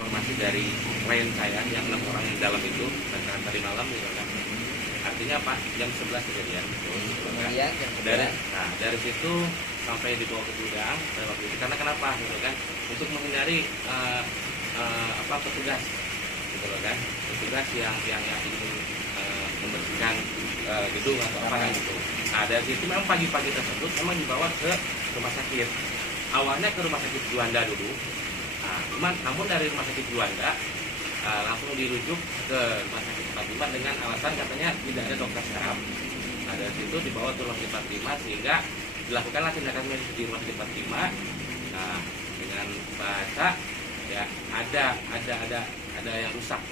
informasi dari klien saya yang 6 orang di dalam itu tadi malam gitu kan. Artinya apa? Jam 11 kejadian. Kemudian dari situ sampai dibawa ke gudang waktu itu. Karena kenapa gitu kan? Untuk menghindari petugas gitu loh kan. Petugas yang ingin membersihkan gedung atau apa kan gitu. Nah dari situ memang pagi-pagi tersebut memang dibawa ke rumah sakit. Awalnya ke rumah sakit Juanda dulu. Namun dari rumah sakit Juanda langsung dirujuk ke rumah sakit 45 dengan alasan katanya tidak ada dokter saraf. Nah dari situ dibawa ke rumah sakit 45 sehingga dilakukanlah tindakan medis di rumah sakit 45. Nah dengan bahasa ya ada yang rusak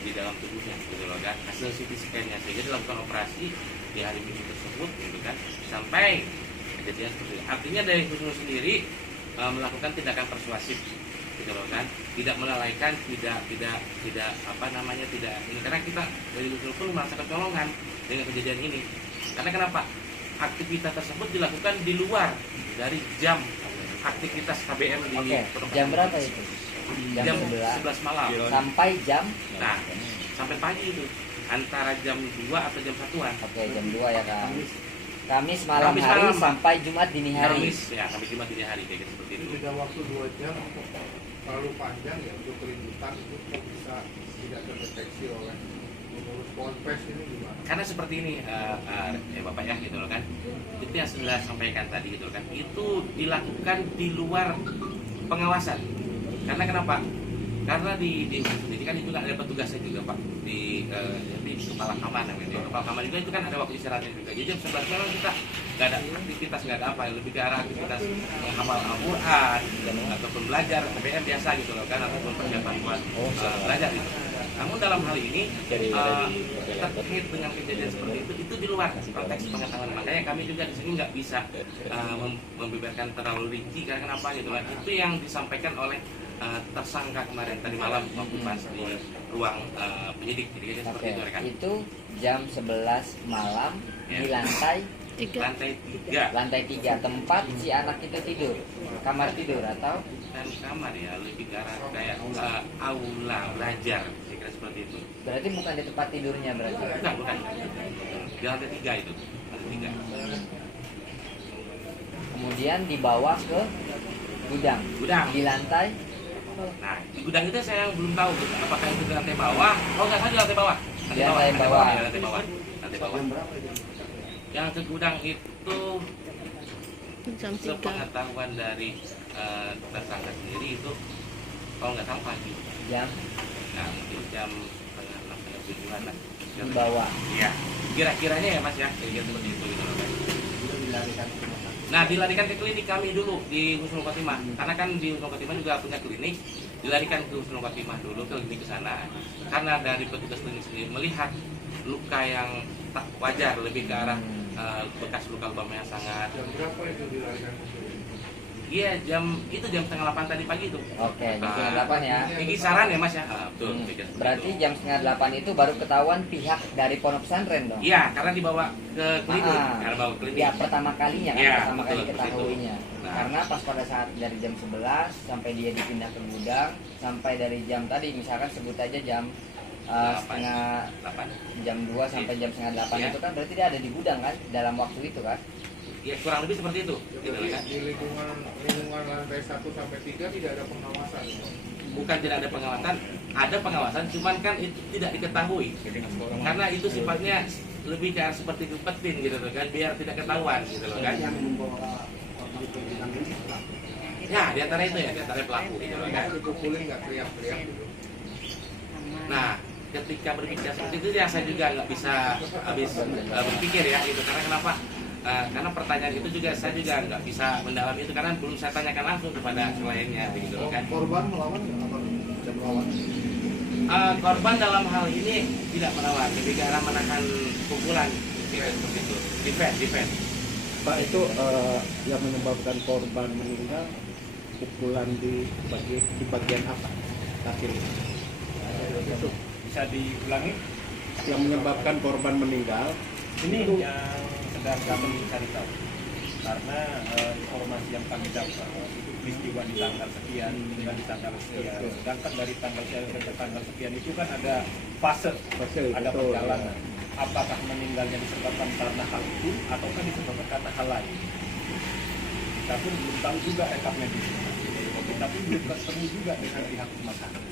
di dalam tubuhnya gitu loh kan, hasil CT scan-nya, sehingga dilakukan operasi di hari Minggu tersebut gitu kan, sampai kejadian seperti itu. Artinya dari Husnul sendiri melakukan tindakan persuasif gitu loh kan, tidak melalaikan, tidak ini, karena kita dari Husnul pun merasa kecolongan dengan kejadian ini. Karena kenapa? Aktivitas tersebut dilakukan di luar dari jam aktivitas KBM di jam berapa itu? Jam 11 malam sampai jam sampai pagi itu antara jam 2 atau jam 1-an. Jam 2 ya kan. Kamis malam sampai Jumat dini hari. Sampai Jumat dini hari kayak seperti itu. Jeda waktu 2 jam terlalu panjang ya untuk keributan, itu kok bisa tidak terdeteksi oleh pengurus Ponpes ini gimana? Karena seperti ini Bapak ya gitu loh kan. Itu yang sudah sampaikan tadi gitu loh kan. Itu dilakukan di luar pengawasan. Karena kenapa? Karena di ini kan itu kan ada petugasnya juga Pak di kepala kamar namanya. Kepala kamar juga itu kan ada waktu istirahatnya juga. Jadi jam 11 malam kita nggak ada aktivitas, nggak ada apa, lebih ke arah aktivitas menghafal Al-Quran ataupun belajar KBM biasa gitu loh kan, ataupun persiapan buat belajar gitu. Namun dalam hal ini terkait dengan kejadian seperti itu di luar konteks pengetahuan. Makanya kami juga di sini nggak bisa membeberkan terlalu rinci. Karena kenapa gitu kan? Itu yang disampaikan oleh tersangka kemarin tadi malam waktu pas di ruang penyidik. Jadi seperti itu rekan. Itu jam 11 malam di lantai 3 tempat si anak itu tidur, kamar tidur atau kamar ya, lebih ke arah kayak aula belajar, kira seperti itu. Berarti bukan di tempat tidurnya berarti? Bukan. Di lantai 3 itu, lantai 3. Kemudian dibawa ke gudang. Di lantai. Nah, di gudang itu saya belum tahu apakah itu di lantai bawah. Nggak salah di lantai bawah. Lantai bawah. Yang ke gudang itu jam 3. Sepengetahuan dari tersangka sendiri itu kalau nggak salah pagi. Mungkin jam 6:30 lah. Di bawah. Iya. Kira-kiranya ya Mas ya, kira-kira seperti itu gitu loh. Nah, dilarikan ke klinik kami dulu di Husnul Khotimah. Karena kan di Husnul Khotimah juga punya klinik. Dilarikan ke Husnul Khotimah dulu, ke klinik ke sana. Karena dari petugas klinik sendiri melihat luka yang tak wajar, lebih ke arah bekas luka lebam yang sangat. Jam berapa itu dilarikan? Iya, jam 7:30 tadi pagi itu. Jam 7:30 ya. Ini saran ya Mas ya. Betul. Berarti jam 7:30 itu baru ketahuan pihak dari pondok pesantren dong? Iya, karena dibawa ke klinik. Ya, pertama kalinya kan, pertama kali betul, ketahuinya. Karena pas pada saat dari jam 11 sampai dia dipindah ke gudang, sampai dari jam tadi misalkan sebut aja jam setengah 8, jam 2 sampai jam setengah 8 itu kan berarti dia ada di gudang kan dalam waktu itu kan? Ya kurang lebih seperti itu. Jadi di lingkungan lantai 1 sampai 3 tidak ada pengawasan. Bukan tidak ada pengawasan, ada pengawasan, cuman kan itu tidak diketahui. Karena itu sifatnya lebih kayak seperti kepetin gitu loh kan, biar tidak ketahuan gitu loh kan. Ya, di antara itu ya, di antara pelaku gitu loh kan. Dipukulin nggak teriak-teriak gitu. Nah, ketika berbicara seperti itu ya saya juga nggak bisa habis berpikir ya gitu. Karena kenapa? Karena pertanyaan itu juga saya juga nggak bisa mendalam itu karena belum saya tanyakan langsung kepada kliennya begitu kan. Korban melawan nggak? Ada melawan? Korban dalam hal ini tidak melawan, lebih ke arah menahan pukulan seperti itu. Defense. Pak, itu yang menyebabkan korban meninggal pukulan di bagian apa? Kaki. Bisa diulangi? Yang menyebabkan korban meninggal ini yang sedang kami cari tahu. karena informasi yang kami dapat itu peristiwa di tanggal sekian dengan di tanggal sekian, sedangkan dari tanggal sekian ke tanggal sekian itu kan ada fase ada betul. perjalanan. Apakah meninggalnya disebabkan karena hal itu ataukah disebabkan karena hal lain? Kita pun belum tahu juga rekap medisnya. Kita pun belum ketemu juga dengan pihak rumah sakit.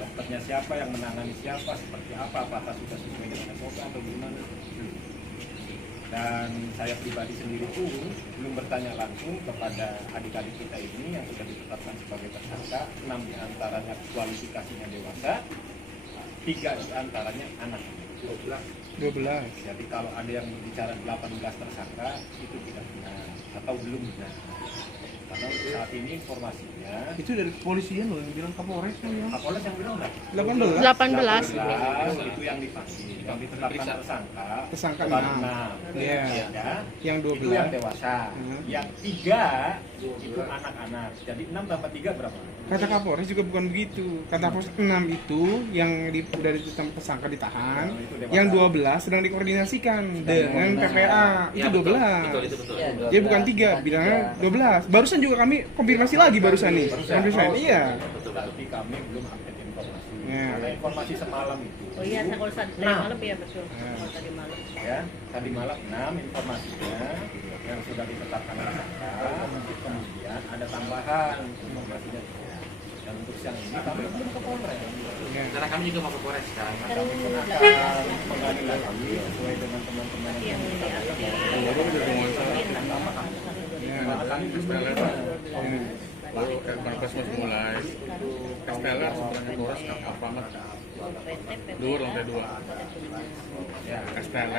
Dokternya siapa, yang menangani siapa, seperti apa, apakah sudah sesuai dengan SOP atau gimana? Dan saya pribadi sendiri pun belum bertanya langsung kepada adik-adik kita ini yang sudah ditetapkan sebagai tersangka. 6 diantaranya kualifikasinya dewasa, 3 diantaranya anak. 12. Jadi kalau ada yang bicara 18 tersangka itu tidak benar atau belum benar. Karena untuk saat ini informasinya Itu dari kepolisian loh yang bilang Kapolres kan ya. Kapolres yang bilang enggak? 18. 18. Itu yang dipanggil, yang ditetapkan tersangka. Tersangka baru 6. 6. Iya. Ya. Yang Itu yang 12. dewasa. Yang 3 itu anak-anak. Jadi 6 tambah 3 berapa? Kata Kapolres juga bukan begitu. Kata Kapolres 6 itu yang udah tersangka ditahan. Itu dewasa. Yang 12 sedang dikoordinasikan dengan PPA. Itu Ya, betul, 12. itu betul. Iya, Jadi bukan 3, bilangnya 12. Barusan juga kami konfirmasi lagi barusan nih. Konfirmasi. Iya. Tapi kami belum update informasi. Ya. Karena informasi semalam itu. Oh iya, kalau tadi malam ya betul. Kalau tadi malam. Ya, tadi malam 6 informasinya yang sudah ditetapkan tersangka. Kemudian ada tambahan informasinya. Dan untuk siang ini kami belum ke Polres. Ya. Karena kami juga mau ke Polres sekarang. Kami pun akan menggali lagi sesuai dengan teman-teman Yang di atas ya. Kami belum Baru Perpres masih mulai. Kasteller sebenarnya Polres Alfamart. Dua lantai 2. ya. Kasteller